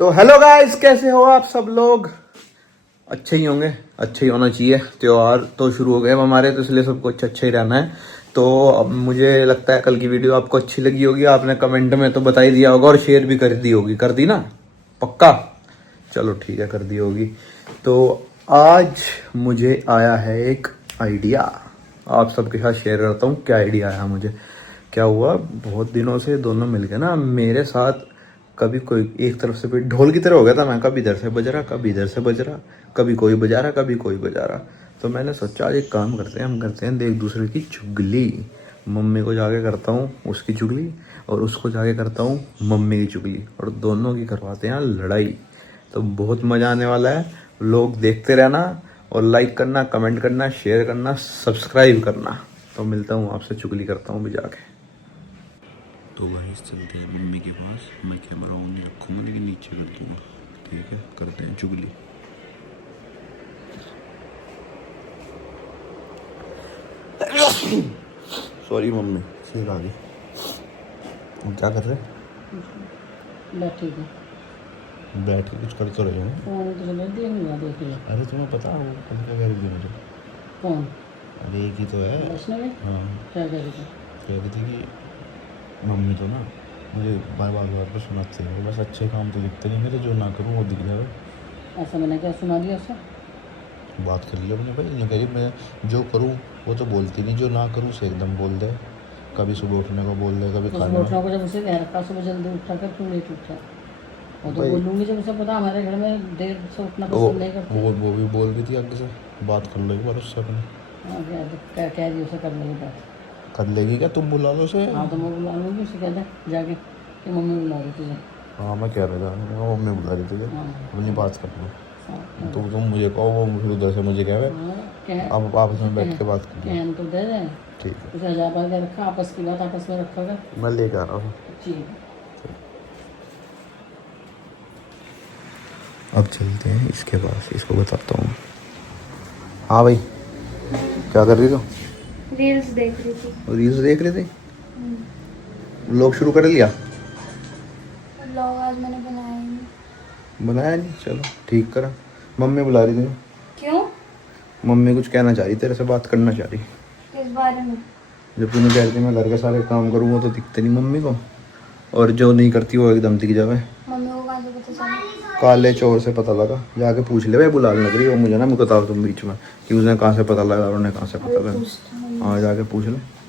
तो hello guys, कैसे हो आप सब लोग? अच्छे ही होंगे, अच्छे ही होना चाहिए। त्योहार तो शुरू हो गए अब हमारे, तो इसलिए सबको अच्छा ही रहना है। तो अब मुझे लगता है कल की वीडियो आपको अच्छी लगी होगी। आपने कमेंट में तो बता ही दिया होगा और शेयर भी कर दी होगी। कर दी ना? पक्का? चलो ठीक है, कर दी होगी। तो आज मुझे आया है एक आइडिया, आप सबके साथ शेयर करता हूँ। क्या आइडिया आया मुझे? क्या हुआ, बहुत दिनों से दोनों मिलके ना मेरे साथ कभी कोई एक तरफ से कोई ढोल की तरह हो गया था। मैं कभी इधर से बज रहा, कभी इधर से बज रहा, कभी कोई बजा रहा, कभी कोई बजा रहा। तो मैंने सोचा आज एक काम करते हैं, हम करते हैं एक दूसरे की चुगली। मम्मी को जाके करता हूँ उसकी चुगली, और उसको जाके करता हूँ मम्मी की चुगली, और दोनों की करवाते हैं लड़ाई। तो बहुत मज़ा आने वाला है। लोग देखते रहना, और लाइक करना, कमेंट करना, शेयर करना, सब्सक्राइब करना। तो मिलता हूँ आपसे, चुगली करता हूँ भी जाके। तो भाई चलते हैं मम्मी के पास। मैं कैमरा ऑन नहीं रखूँगा, लेकिन नीचे कर दूँगा। ठीक है, करते हैं चुगली। सॉरी मम्मी, छींक आ गई। क्या कर रहे? बैठे थे। बैठ के कुछ कर तो रहे हो? फोन तो चला दिया, देख लिया। अरे तुम्हें पता है वो कौन क्या कह रही थी मुझे? कौन? अरे एक ही तो है। वैष्णवी? हाँ, क्या कह रही थी? कह रही थी कि मम्मी तो ना मुझे बार बार पे सुनाती है, बस अच्छे काम तो दिखते नहीं मेरे, जो ना करूँ वो दिख जाए। ऐसा मैंने क्या सुना दिया उसे? बात कर लिया अपने भाई। नहीं कह रही मैं जो करूँ वो तो बोलती नहीं, जो ना करूँ उसे एकदम बोल दे। कभी सुबह उठने को बोल दे, कभी खाने उठने को जब उसे कह रखा सुबह जल्दी उठा कर क्यों लेट उठा, वो तो भाई बोलूँगी जब उसे पता हमारे घर में देर से उठना पसंद नहीं करते। वो भी बोल रही थी आगे से। बात कर लो एक बार उससे अपने। हाँ, क्या कह रही उसे करने की बात? कर लेगी क्या? तुम बुला लो उसे। हाँ तो मैं बुला लूँगी उसे, कह दे जाके कि मम्मी बुला रही तुझे। हाँ मैं कह रहा था मम्मी बुला रही थी, हाँ अपनी बात कर लो। हाँ, तो तुम मुझे कहो, वो फिर उधर से मुझे कहे। अब आपस में बैठ के बात कर लो। कहन तो दे दे। ठीक है, उसे 1000 बार कह रखा, आपस की बात आपस में रखा कर। मैं लेके आ रहा हूँ। ठीक है। अब चलते हैं इसके पास, इसको बताता हूँ। हाँ भाई, क्या कर रही हो? रील्स देख रही थी। रील्स देख रहे थे? व्लॉग शुरू कर लिया? व्लॉग आज मैंने बनाया ही नहीं। बनाया नहीं? चलो ठीक करा। मम्मी बुला रही थी। क्यों? मम्मी कुछ कहना चाह रही, तेरे से बात करना चाह रही। किस बारे में? जब तूने कह रही थी मैं घर के सारे काम करूँ, वो तो दिखते नहीं मम्मी को, और जो नहीं करती वो एकदम दिख जावे। मम्मी को कहाँ से पता चला? काले चोर से पता लगा। जाके पूछ ले भाई, बुला लग रही हो मुझे ना, मुझे बताओ तुम बीच में कि उसने कहाँ से पता लगा और उन्हें कहाँ से पता लगा। पूछती हूँ। हाँ जाके पूछ ले।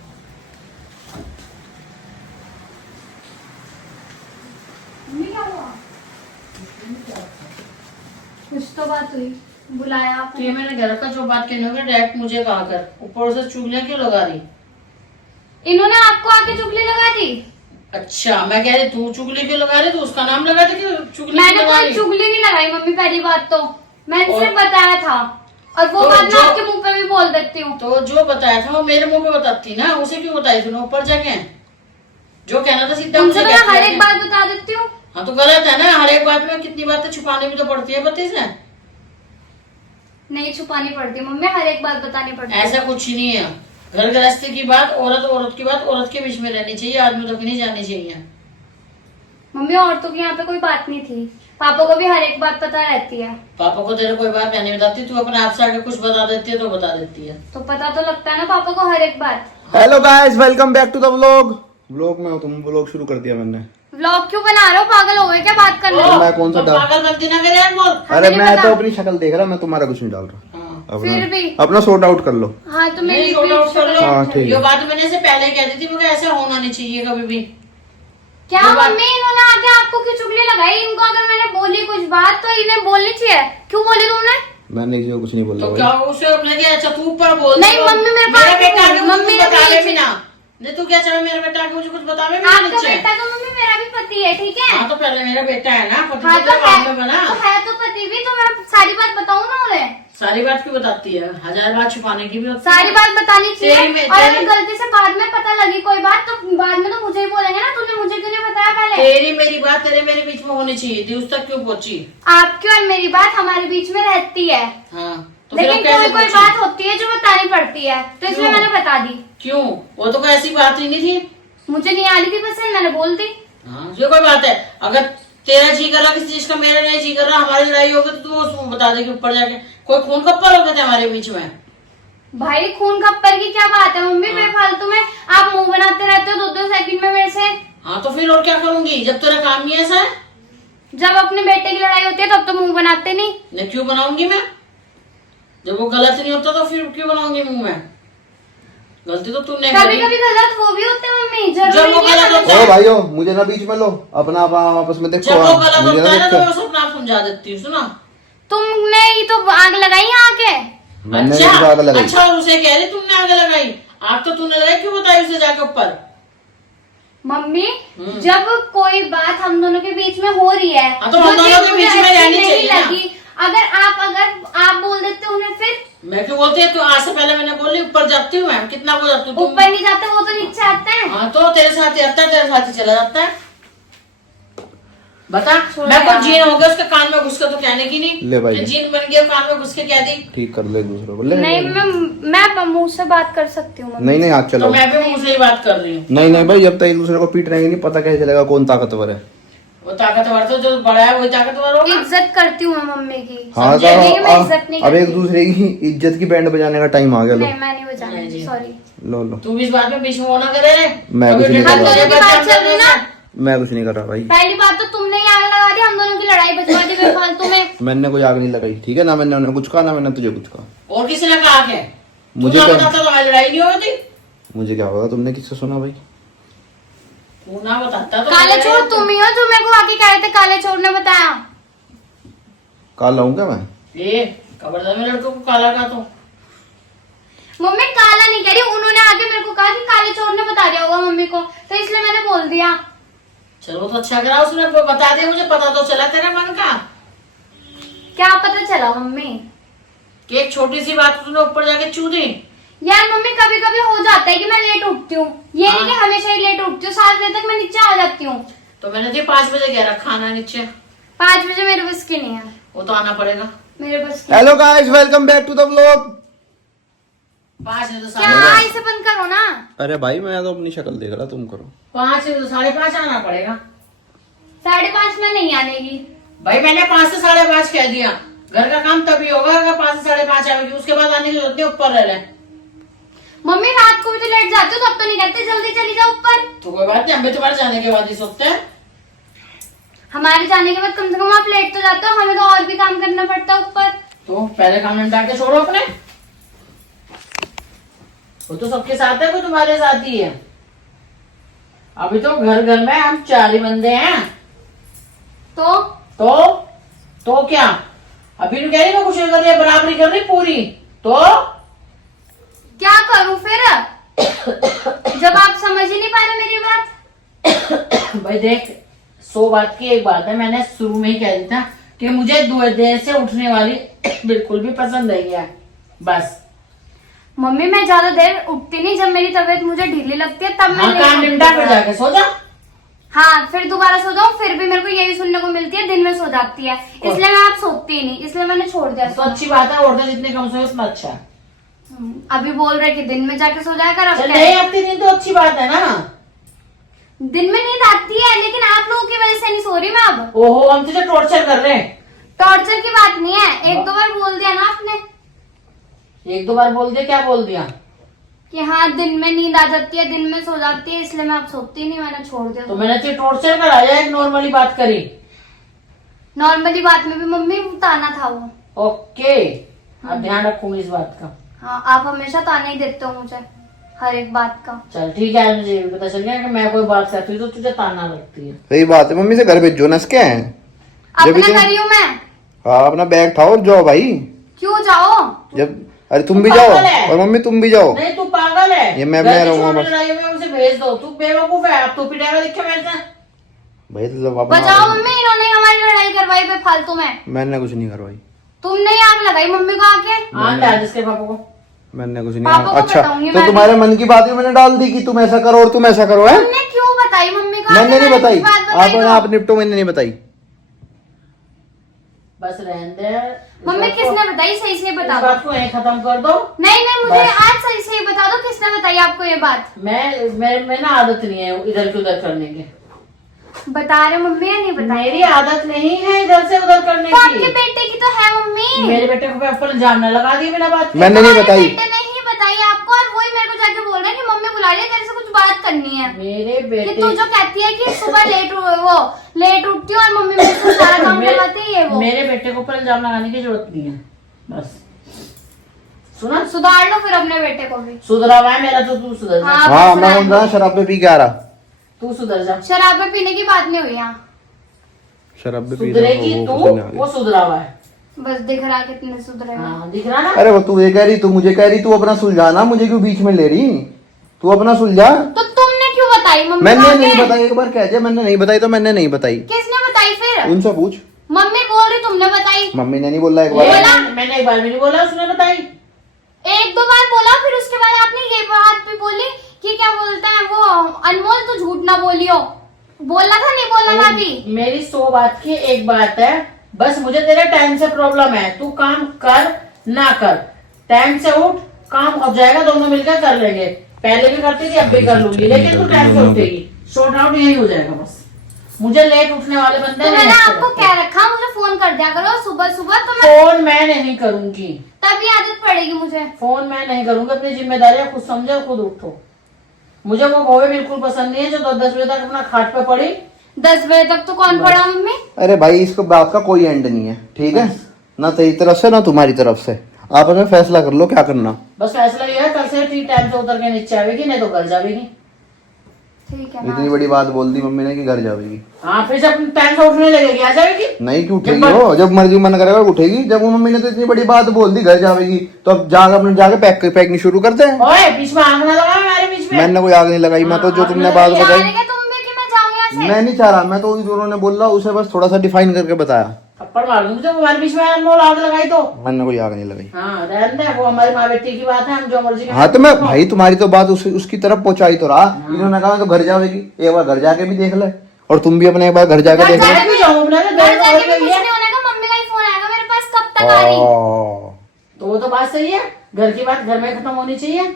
कुछ तो बात हुई, बुलाया तो आपने? ये मैंने घर का जो बात कहनी होगी डायरेक्ट मुझे कहा कर, ऊपर से चुगलियां क्यों लगा रही? इन्होंने आपको आके चुगली लगा दी? अच्छा, मैं कह रही तू चुगली क्यों लगा रही? तू उसका नाम लगा दी कि चुगली मैंने क्यों लगा कोई रही? चुगली नहीं लगाई मम्मी, पहली बात तो मैंने और- सिर्फ बताया था, और वो तो बात मैं जो- आपके मुंह पे भी बोल देती हूँ। तो जो बताया था वो मेरे मुंह पे बताती ना, उसे क्यों बताई तूने ऊपर जाके? जो कहना था सीधा तुमसे मुझे तो मैं कहती हर है। एक बात बता देती हूँ। हाँ तो गलत है ना, हर एक बात में कितनी बातें छुपानी भी तो पड़ती है पति से। नहीं छुपानी पड़ती मम्मी, हर एक बात बतानी पड़ती है। ऐसा कुछ ही नहीं है। घर गृहस्थी की बात, औरत की बात औरत के बीच में रहनी चाहिए, आदमी तक नहीं जानी चाहिए। मम्मी औरतों की यहाँ पे कोई बात नहीं थी, पापा को भी हर एक बात पता रहती है। पापा को तेरे कोई बात नहीं बताती, तू अपने आप से आगे कुछ बता देती है तो बता देती है। तो पता तो लगता है ना पापा को हर एक बात। Hello guys, welcome back to the vlog. Vlog में हो तुम? व्लॉग शुरू कर दिया मैंने। व्लॉग क्यों बना रहे हो? पागल हो गए क्या बात करने ओ, में? मैं कौन सा डाल? पागल बनती ना करे यार, बोल। अरे नहीं मैं पता। तो अपनी शक्ल देख रहा, मैं तुम्हारा कुछ नहीं डाल रहा। हाँ। फिर भी अपना सॉर्ट आउट कर लो। हाँ तो मेरी नहीं, छोटा उठ कर लो। हाँ, ठीक है। ये बात मैंने से पहले कह दी थी, मुझे ऐसा होना नहीं चाहिए कभी भी। क्या ये बात- मम्मी इन्होंने आके आपको क्यों चुगली लगाई? इनको अगर मैंने बोली कुछ बात तो इन्हें बोलनी चाहिए, क्यों बोली तुमने? मैंने किसी को कुछ नहीं बोला तो भाई। क्या उसे अपने क्या? अच्छा तू ऊपर बोल। नहीं, मम्मी मेरे मेरा पास बेटा आके मम्मी मुझे ने बता बोली ले थी। भी ना। नहीं तू क्या चाहे मेरा बेटा आके मुझे कुछ बतावे भी आपका नीचे। बेटा तो मम्मी मेरा भी पति है, ठीक है? हाँ तो पहले मेरा बेटा है ना, पति हाँ तो तो तेरे बाद में बना। तो पति भी, तो मैं सारी बात बताऊँ ना उन्हें? सारी बात क्यों बताती है? हजार बात छुपाने की भी होती है। सारी बात बतानी चाहिए, और अगर तेरी- गलती से बाद में पता लगी कोई बात तो बाद में तो मुझे ही बोलेंगे ना, तूने मुझे क्यों नहीं बताया पहले? तेरी मेरी बात तेरे मेरे बीच में होनी चाहिए थी, उस तक क्यों पहुंची? आपकी और मेरी बात हमारे बीच में रहती है, हाँ तो फिर लेकिन अब कैसे कोई कोई पहुंची? बात होती है जो बतानी पड़ती है, तो इसलिए क्यों? मैंने बता दी। क्यों? वो तो कोई ऐसी बात ही नहीं थी। मुझे नहीं आ रही थी पसंद, मैंने बोल दी। हाँ ये कोई बात है? अगर तेरा जी कर रहा किसी चीज का, मेरा नहीं जी कर रहा, हमारी लड़ाई हो गई तो तू उसको बता दे कि ऊपर जाके कोई खून कप्पर हो गए थे हमारे बीच में। भाई खून खप्पर की क्या बात है मम्मी, बेफालतू में आप मुंह बनाते रहते हो 2-2 सेकंड में मेरे से। हाँ तो फिर और क्या करूंगी, जब तेरा काम ही ऐसा है। जब अपने बेटे की लड़ाई होती है तब तो मुंह बनाते नहीं। क्यों बनाऊंगी मैं, जब वो गलत नहीं होता तो फिर क्यों बनाऊंगी मुंह में। गलती तो तूने कभी कभी गलत वो भी होते हैं मम्मी, जब जरूरी वो नहीं है गलत गलत। होता है, ओ भाइयों मुझे ना बीच में लो, अपना आपस में देखो। जब वो गलत मुझे होता है ना तो देखो। मैं उसको अपना आप समझा देती हूँ। सुना, तुमने ही तो आग लगाई आके। मैंने नहीं आग लगाई। अच्छा, और उसे कह रही तुमने आग लगाई, आग तो तूने लगाई, क्यों बताई उसे जाके ऊपर। मम्मी जब कोई बात हम दोनों के बीच में हो रही है हाँ, तो हम जो दोनों चीज के मुझे बीच में अच्छी रहनी नहीं चाहिए ना। लगी, अगर आप बोल देते उन्हें, फिर मैं क्यों बोलती है, तो आज से पहले मैंने बोली ऊपर जाती हूँ मैं, कितना वो जाती हूँ। ऊपर नहीं जाते, वो तो नीचे आते हैं। हाँ तो तेरे साथ ही आता है, तेरे साथ ही चला जाता है। बता, छोड़ो मैं कोई यार। जीन हो गया उसके कान में घुस के तो कहने की नहीं। ले भाई। जीन बन गया कान में घुस के कह दी। ठीक कर ले दूसरे को, ले नहीं मैं मुंह से बात कर सकती हूँ मम्मी। नहीं नहीं आज तो चलो। मैं भी मुंह से ही बात कर रही हूँ। नहीं नहीं भाई, जब तक एक दूसरे को पीट रहेंगे नहीं पता कैसे चलेगा कौन ताकतवर है। वो ताकतवर तो जो बड़ा है वही ताकतवर होगा। इज्जत करती हूँ मैं मम्मी की। हाँ समझे? नहीं कि मैं इज्जत नहीं अब एक करती। दूसरे की इज्जत की बैंड बजाने का टाइम आ गया। लो नहीं मैं नहीं नहीं बजाऊंगी, जी। सॉरी। लो लो, तू भी इस बात में बीच में वो ना करे रे। मैं कुछ नहीं कर रहा। दोनों की बात चल रही ना। मैं कुछ नहीं कर रहा भाई। पहली बात तो तुमने ही आग लगा दी, हम दोनों की लड़ाई बचवा दी बेफालतू में। मैंने कोई आग नहीं लगाई, ठीक है ना। मैंने उन्हें कुछ कहा ना मैंने तुझे कुछ कहा। और किसी ने कहा क्या, मुझे तू ना क्या- बताता तो हमारी लड़ाई नहीं होती। मुझे क्या होगा, तुमने किससे सुना भाई। तू ना बताता तो काले चोर तुम ही हो जो मेरे को आके कह रहे थे काले चोर ने बताया। काला हूँ क्या मैं। ए खबरदार मेरे लड़कों को काला का तो। मम्मी काला नहीं कह रही, उन्होंने आके मेरे को कहा कि काले चोर ने बता दिया होगा मम्मी को, तो इसलिए मैंने बोल दिया। चलो तो अच्छा करा उसने बता दिया, मुझे पता तो चला तेरे मन का। क्या पता चला मम्मी? कि एक छोटी सी बात तूने ऊपर जाके चू दी। यार मम्मी कभी कभी हो जाता है कि मैं लेट उठती हूँ, ये नहीं कि हमेशा ही लेट उठती हूँ। 7 बजे तक मैं नीचे आ जाती हूँ। तो मैंने तो 5 बजे कह रखा आना नीचे। 5 बजे मेरे बस की नहीं है, वो तो आना पड़ेगा। मेरे बस की। Hello guys, welcome back to the vlog. 5 नहीं तो क्या 5:30। इसे बंद करो ना। अरे भाई मैं तो अपनी शक्ल देख रहा, तुम करो। 5 नहीं तो 5:30 आना पड़ेगा। 5:30 में नहीं आने की। भाई मैंने 5 से 5:30 कह दिया। घर का काम तभी होगा अगर 5 से 5:30 आएगी, उसके बाद आने की जरूरत नहीं, ऊपर रह ले। मम्मी रात को भी तो लेट जाते हो, तब तो नहीं कहते जल्दी चली जाओ ऊपर। तो कोई बात नहीं, हम भी तुम्हारे जाने के बाद ही सोचते हैं। हमारे जाने के बाद कम से कम आप लेट तो जाते हो, हमें तो और भी काम करना पड़ता है ऊपर। तो पहले काम निपटा के छोड़ो अपने। वो तो सबके साथ है, वो तुम्हारे साथ ही है। अभी तो घर घर में हम 4 ही बंदे हैं। तो क्या, अभी तो कह रही मैं कुछ नहीं कर रही, बराबरी कर रही पूरी। तो क्या करूं फिर जब आप समझ ही नहीं पा रहे मेरी बात। भाई देख, 100 बात की एक बात है, मैंने शुरू में ही कह दिया था कि मुझे देर से उठने वाली बिल्कुल भी पसंद नहीं है। बस मम्मी मैं ज्यादा देर उठती नहीं, जब मेरी तबीयत मुझे ढीली लगती है तब मैं हाँ, लेट काम उठती निपटा हूँ। कर जाके सो जा। हाँ फिर दोबारा सो जाऊँ, फिर भी मेरे को यही सुनने को मिलती है दिन में सो जाती है, इसलिए मैं आप सोती ही नहीं, इसलिए मैंने छोड़ दिया तो सोना। अच्छी बात है, औरतें जितने कम सोए उतना अच्छा है। अभी बोल रहे कि दिन में जाके सो जाया कर, अब चल क्या नहीं है? आती नहीं तो अच्छी बात है ना। दिन में नींद आती है, लेकिन आप लोगों की वजह से नहीं सो रही मैं अब। ओहो, हम तुझे टॉर्चर कर रहे हैं। टॉर्चर की बात नहीं है, 1-2 बार बोल दिया ना आपने 1-2 बार बोल दिया। क्या बोल दिया? कि हाँ दिन में नींद आ जाती है, दिन में सो जाती है, इसलिए मैं अब सोती नहीं, मैंने छोड़ दिया। तो मैंने तुझे टॉर्चर कराया, एक नॉर्मली बात करी। नॉर्मली बात में भी मम्मी ताना था वो। ओके, अब ध्यान रखूंगी इस बात का। हाँ आप हमेशा ताना ही देते हो मुझे हर एक बात का। चल ठीक है, मुझे भी पता चल गया कि मैं कोई बात करती हूँ तो तुझे ताना लगती है। सही बात है, मम्मी से घर भेजो ना, क्या है। जब अपना इतने- करी हूँ मैं। हाँ अपना बैग उठाओ और जाओ भाई। क्यों जाओ? जब अरे तुम तू भी जाओ पागल है। और मम्मी तुम भी जाओ। नहीं तू पागल है, ये मैं घर की रहूंगा छोटी बस। लड़ाई में उसे भेज दो। तू बेवकूफ है, अब तू पिटेगा देख के मेरे से। भाई तो जब अपना- बचाओ मम्मी, इन्होंने हमारी लड़ाई करवाई बेफालतू में। मैंने कुछ नहीं करवाई। तुमने ही आग लगाई मम्मी को आके। हाँ डाल इसके पापा को। मैंने कुछ पापा नहीं। को अच्छा बताऊंगी तो मैं तुम्हारे मन की बात भी मैंने डाल दी कि तुम ऐसा करो और तुम ऐसा करो है। तुमने क्यों बताई मम्मी को? मैंने नहीं आगे बताई, बात बताई तो। आप निपटो, मैंने नहीं बताई। बस रहने दे। मम्मी इस बात किसने को- बताई? सही से इस बता दो। बात को यहीं खत्म कर दो। नहीं नहीं मुझे बस। आज सही से बता दो किसने बताई आपको ये बात। मैं ना आदत नहीं है इधर की उधर करने की। बता रहे मम्मी या नहीं बता? मेरी आदत नहीं है इधर से उधर करने तो आपके की। बेटे की तो है मम्मी। मेरे बेटे को ऊपर इल्जाम न लगा दिए बिना बात के। मैंने नहीं तुम्हारे बताई। बेटे ने ही बताई आपको, और वही मेरे को जाके बोल रहे हैं कि मम्मी बुला रही है, तेरे से कुछ बात करनी है। मेरे कि बेटे तू जो कहती है कि सुबह लेट उठती हूँ और मम्मी मेरे को सारा काम करवाती है, ये वो। मेरे बेटे को ऊपर इल्जाम लगाने की जरूरत नहीं है। बस सुना, सुधार लो फिर अपने बेटे को भी। सुधरा हुआ है मेरा तो तू सुधर जा। हाँ, हाँ बस मैं सुधार बोल रहा शराब पे पी के आ रहा। तू सुधर जा। शराब पीने की बात नहीं हुई यहाँ। शराब पे पी सुधरेगी तू, वो सुधरा हुआ है। बस दिख रहा कितने सुधरे हैं। हाँ दिख रहा ना। अरे वो तू ये कह रही, तू मुझे कह रही, तू अपना सुलझाना, मुझे क्यों बीच में ले रही? तू अपना सुलझा। तो तुमने क्यों बताई? मम्मी मैंने कहाँ नहीं पे? बताई, एक बार कह दिया मैंने नहीं बताई तो मैंने नहीं बताई। किसने बताई फिर? उनसे पूछ। मम्मी बोल रही तुमने बताई। मम्मी ने नहीं बोला एक बार। बोला? मैंने एक बार भी नहीं बोला, उसने बताई। एक दो बार बोला, फिर उसके बाद आपने ये बात भी बोली कि क्या बोलते हैं वो, अनमोल तू झूठ ना बोलियो। बोलना था नहीं बोलना था अभी? मेरी 100 बात की एक बात है, बस मुझे तेरे टाइम से प्रॉब्लम है। तू काम कर ना कर, टाइम से उठ, काम हो जाएगा, दोनों मिलकर कर लेंगे। पहले भी करती थी, अब भी कर लूंगी, लेकिन तू टाइम से उठेगी, शॉर्ट आउट यही हो जाएगा। बस मुझे लेट उठने वाले बंदे तो नहीं मैंने अच्छे आपको लगते। क्या रखा, मुझे फोन कर दिया करो सुबह सुबह, तो मैं फोन मैं नहीं करूंगी, तभी आदत पड़ेगी मुझे। फोन मैं नहीं करूंगी। अपनी जिम्मेदारियां खुद समझो, खुद उठो। मुझे वो भोवे बिल्कुल पसंद नहीं है जो 10 बजे तक अपना खाट पे पड़ी। 10 बजे तक तो कौन पड़ा मम्मी? अरे भाई इसको बात का कोई एंड नहीं है, ठीक है ना? तेरी तरफ से ना तुम्हारी तरफ से, आप अपना फैसला कर लो क्या करना। बस फैसला ये है, कल से ठीक टाइम से उतर के नीचे आवेगी, नहीं तो घर जावेगी। ठीक है इतनी ना। बड़ी बात बोल दी मम्मी ने कि घर जाएगी। हाँ फिर जब टाइम से उठने लगेगी आ जाएगी। नहीं क्यों उठेगी वो? जब मर्जी मन करेगा उठेगी। जब वो मम्मी ने तो इतनी बड़ी बात बोल दी घर जाएगी, तो अब जाकर अपने जाके पैकिंग शुरू करते हैं। ओए बीच में आग ना लगा हमारे बीच में। मैंने कोई आग नहीं लगाई, मैं तो जो तुमने बात चाह बताई रहे क्या तुम भी कि मैं जाऊँ यहाँ से? मैं नहीं चाह रहा, मैं तो उन दोनों ने बोला उसे बस थोड़ा सा डिफाइन करके बताया। थप्पड़ मार दूंगी जब हमारे बीच में अनमोल आग लगाई तो। मैंने कोई आग नहीं लगाई। हाँ रहने दे, वो हमारी माँ बेटी की बात है, हम जो मर्जी करें। हाँ तो मैं भाई तुम्हारी तो बात उसकी तरफ पहुंचाई तो रहा। इन्होंने कहा तो घर जाएगी, एक बार घर जाके भी देख ले, और तुम भी अपने एक बार घर जाके घर देख ले। मैं भी जाऊँ अपने घर जाके भी कुछ नहीं होने का, मम्मी का ही फोन आएगा मेरे पास, कब तक आ रही? तो वो तो बात सही है, घर की बात घर में खत्म होनी चाहिए।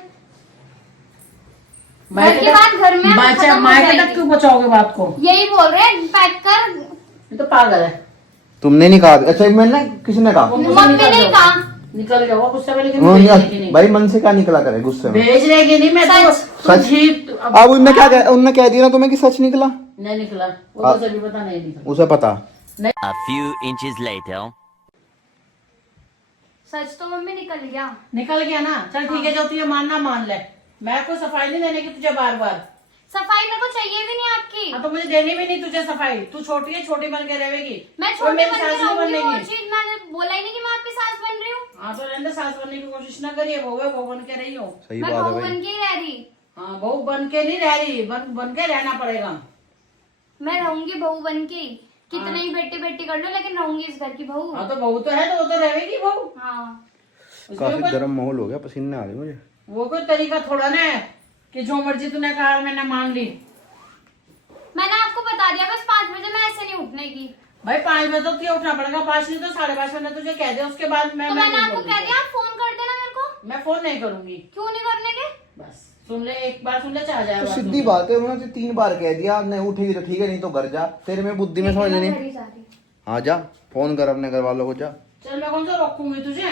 घर की बात घर में खत्म हो मायके तक जाएगी। क्यों पहुंचाओगे बात को? यही बोल रहे हैं, पैक कर। ये तो पागल है। तुमने नहीं कहा? अच्छा मैंने, किसने कहा? वो मुझे मम्मी निकल ने जाओ। कहा। निकल गया वो गुस्से में, लेकिन भेजने नहीं। भाई मन से क्या निकला करे गुस्से में? भेजने की नहीं, मैं तो सच। ही अब उनने क्या कह, उनने कह दिया ना तुम्हें कि सच निकला? नहीं निकला, वो तो सभी पता नहीं निकला। उसे पता। A few inches later. सच तो मम्मी निकल गया। निकल गया ना, चल ठीक है, जो तुझे मानना मान ले। मैं कोई सफाई नहीं देने की तुझे बार बार। सफाई मेरे को चाहिए भी नहीं आपकी। हाँ तो मुझे देनी भी नहीं तुझे सफाई। तू छोटी है, छोटी बन के रहेगी। मैं और छोटी मेरी बन के सास नहीं रहूंगी, वो बनेगी। चीज मैंने बोला ही नहीं कि मैं आपकी सास बन रही हूँ। हाँ तो रहने दे, सास बनने की कोशिश ना करिए, बहू है, बहू बन के रही हो। सही मैं बात है बहू भाई। बन के ही रह रही। हाँ बहू बन के नहीं रह रही, बन के रहना पड़ेगा। मैं रहूंगी बहू बन के ही। कितने ही बेटी बेटी कर लो, लेकिन रहूंगी इस घर की बहू। हाँ तो बहू तो है, तो वो तो रहेगी बहू। हाँ। उसमें काफी कोई- गर्म माहौल हो गया, पसीने आ रहे मुझे। वो कोई तरीका थोड़ा ना है कि जो मर्जी तूने कहा मैंने मान ली। मैंने आपको बता दिया, बस 5 बजे मैं ऐसे नहीं उठने की। भाई 5 बजे तो तुझे उठना पड़ेगा, 5 नहीं तो 5:30 मैंने तुझे कह दिया। उसके बाद तो मैं मैंने नहीं आपको बोलूंगी। कह दिया, आप फोन कर देना मेरे को। मैं फोन नहीं करूंगी। क्यों नहीं करने के? बस सुन ले, एक बार सुन ले, चाह जाए तो सीधी बात है, उन्होंने 3 बार कह दिया नहीं उठेगी तो ठीक है, नहीं तो घर जा। तेरे में बुद्धि में समझ मैं नहीं। घर ही जा रही। हाँ जा, फोन कर अपने घर वालों को, जा। चल मैं कौन सा रोकूंगी तुझे?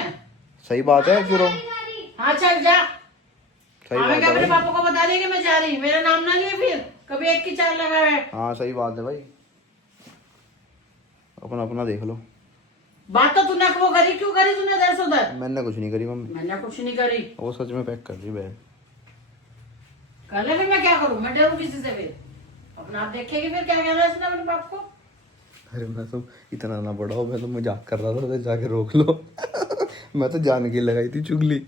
सही बात है, क्यों रो? जा रही। हाँ चल जा। सही हाँ, मैं बात क्या है मेरे भाई। पापा को बता दी कि मैं जा रही, मेरा नाम ना लिए फिर कभी एक की चार लगा है। हाँ सही बात है भाई, अपना अपना देख लो। बात तो तूने वो करी, क्यों करी तूने इधर से उधर? मैंने कुछ नहीं करी मम्मी, मैंने कुछ नहीं करी। वो सच में पैक कर रही बैग। कर ले, फिर मैं क्या करूं? मैं डरूं किसी से? फिर अपना आप देखेगी फिर क्या कहना है इसने अपने बाप को। अरे मैं तो इतना ना बड़ा हो, मैं तो मजाक कर रहा था, तो जाके रोक लो। मैं तो जान के लगाई थी चुगली।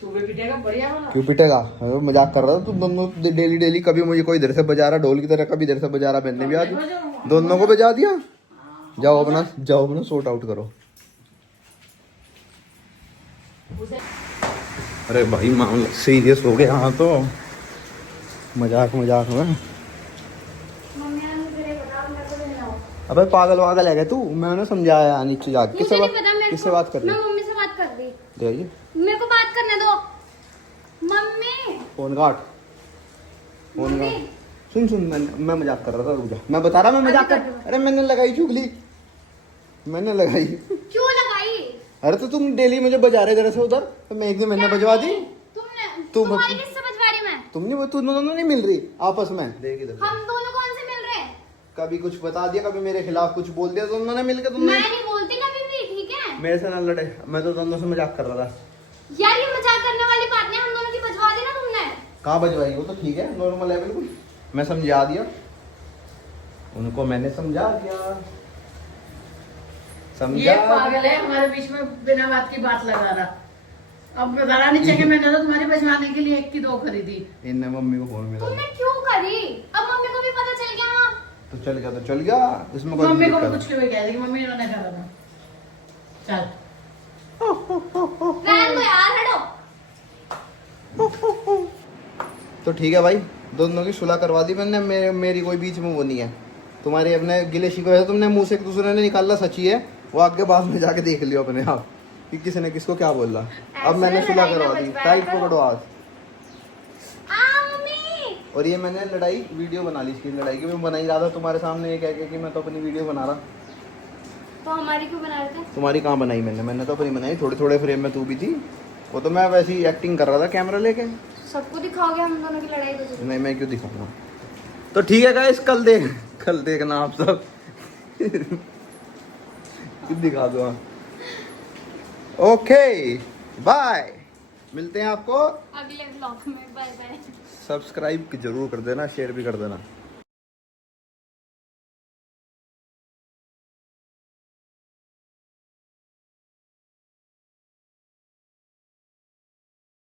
तू भी पिटेगा बढ़िया वाला। क्यों पिटेगा? मैं मजाक कर रहा था। तुम दोनों डेली डेली कभी मुझे कोई इधर से बजा रहा ढोल की तरह, कभी इधर से बजा रहा। मैंने भी आज दोनों को बजा दिया। जाओ अपना सॉर्ट आउट करो। अरे भाई मामला सीरियस हो गया। हाँ तो मजाक में। मम्मी ने मुझे बताया, मेरे को लेना हो। अबे पागल वागल है क्या तू? मैंने समझाया नीचे जाके। मुझे नहीं पता, मेरे किससे को- बात कर रही? मैं मम्मी से बात कर रही। देखिए मेरे को बात करने दो। मम्मी फोन काट, फोन मम्मी काट। सुन सुन, मैं मजाक कर रहा था, रुक जा, मैं बता रहा, मैं मजाक कर, अरे मैंने लगाई चुगली, मैंने लगाई। क्यों लगाई? अरे तो तुम डेली मुझे बजा रहे जरा से उधर, तो मैं एक दिन मैंने बजवा दी। तुम्हारी किससे बजवाड़ी मैं? तुम दोनों नहीं मिल रही आपस में, देख इधर। हम दोनों कौन से मिल रहे हैं? कभी कुछ बता दिया, कभी मेरे खिलाफ कुछ बोल दिया, तो उन्होंने मिलकर तुमने। मैं नहीं बोलती कभी भी, ठीक है? मेरे से ना लड़े, मैं तो दोनों से मजाक कर रहा था। यार ये मजाक करने वाली बात नहीं, हम दोनों की बजवा दी ना तुमने। कहाँ बजवाई? वो तो ठीक है, नॉर्मल है बिल्कुल, मैं समझा दिया उनको, मैंने समझा दिया, ये पागल है हमारे बीच में बिना बात की बात लगा रहा। अब बताना नहीं चाहिए, मैंने तो तुम्हारी बजवाने के लिए 1 की 2 खरीदी। इनने मम्मी को फोन मिला, तुमने क्यों करी? अब मम्मी को भी पता चल गया। तो चल गया तो चल गया, इसमें कोई मम्मी को दिक्कत भी कुछ क्यों कह दी, मम्मी इन्होंने करा था। चल रहने दो यार, हटो। तो ठीक है भाई, दोनों की सुलह करवा दी मैंने, मेरी कोई बीच में वो नहीं है। तुम्हारे अपने गिले शिकवे तुमने मुंह से एक दूसरे ने निकाला, सच्ची है वो, आगे बाद में जाके देख लियो अपने आप कि किसी ने किसको क्या बोला। अब मैंने सुलह करवा दी, टाइट पकड़ो आज। मम्मी और ये मैंने लड़ाई वीडियो बना ली, इसकी लड़ाई की मैं बना ही रहा था तुम्हारे सामने, ये कह के कि मैं तो अपनी वीडियो बना रहा। तो हमारी क्यों बना रहे थे? तुम्हारी कहाँ बनाई मैंने तो अपनी बनाई, थोड़े थोड़े फ्रेम में तू भी थी, वो तो मैं वैसे ही एक्टिंग कर रहा था कैमरा लेके। सबको दिखाओगे हम दोनों की लड़ाई को? नहीं, मैं क्यों दिखाऊंगा। तो ठीक है गाइस, कल देखना आप सब दिखा दो। ओके बाय, मिलते हैं आपको अगले व्लॉग में। Bye bye. सब्सक्राइब जरूर कर देना, शेयर भी कर देना।